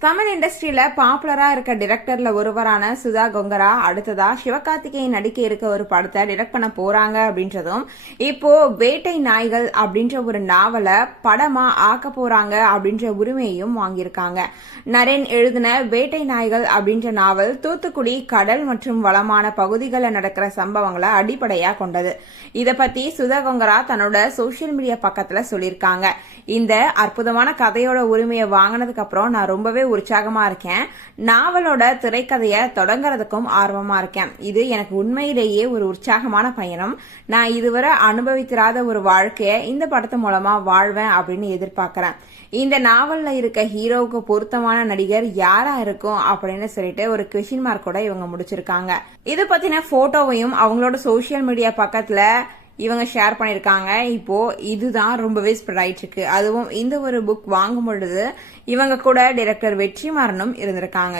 தமிழ் இண்டஸ்ட்ரியில பாப்புலரா இருக்க டிரெக்டர்ல ஒருவரான சுதா கொங்கரா அடுத்ததா சிவகார்த்திகேயன் நடிக்க இருக்க ஒரு படத்தை டிரெக்ட் பண்ண போறாங்க அப்படின்றதும் இப்போ வேட்டை நாய்கள் அப்படின்ற ஒரு நாவலை படமா ஆக்க போறாங்க அப்படின்ற உரிமையையும் வாங்கியிருக்காங்க. நரேன் எழுதின வேட்டை நாய்கள் அப்படின்ற நாவல் தூத்துக்குடி கடல் மற்றும் வளமான பகுதிகளில் நடக்கிற சம்பவங்களை அடிப்படையா கொண்டது. இத பத்தி சுதா கொங்கரா தன்னோட சோசியல் மீடியா பக்கத்துல சொல்லியிருக்காங்க. இந்த அற்புதமான கதையோட உரிமையை வாங்கினதுக்கு அப்புறம் நான் ரொம்பவே உற்சாகமா இருக்கேன். நாவலோட திரைக்கதையை தொடங்குறதுக்கும் ஆர்வமா இருக்கேன். இது எனக்கு உண்மையிலேயே ஒரு உற்சாகமான பயணம். நான் இதுவரை அனுபவித்திராத ஒரு வாழ்க்கையை இந்த படத்து மூலமா வாழ்வேன் அப்படின்னு எதிர்பார்க்கறேன். இந்த நாவல்ல இருக்க ஹீரோவுக்கு பொருத்தமான நடிகர் யாரா இருக்கும் அப்படின்னு சொல்லிட்டு ஒரு கொஷின் மார்க்கோட இவங்க முடிச்சிருக்காங்க. இது பத்தின போட்டோவையும் அவங்களோட சோசியல் மீடியா பக்கத்துல இவங்க ஷேர் பண்ணியிருக்காங்க இப்போ இதுதான் ரொம்பவே ஸ்ப்ரெட் ஆயிட்டு இருக்கு அதுவும் இந்த ஒரு புக் வாங்கும் பொழுது இவங்க கூட டைரக்டர் வெற்றிமாறனும் இருந்திருக்காங்க.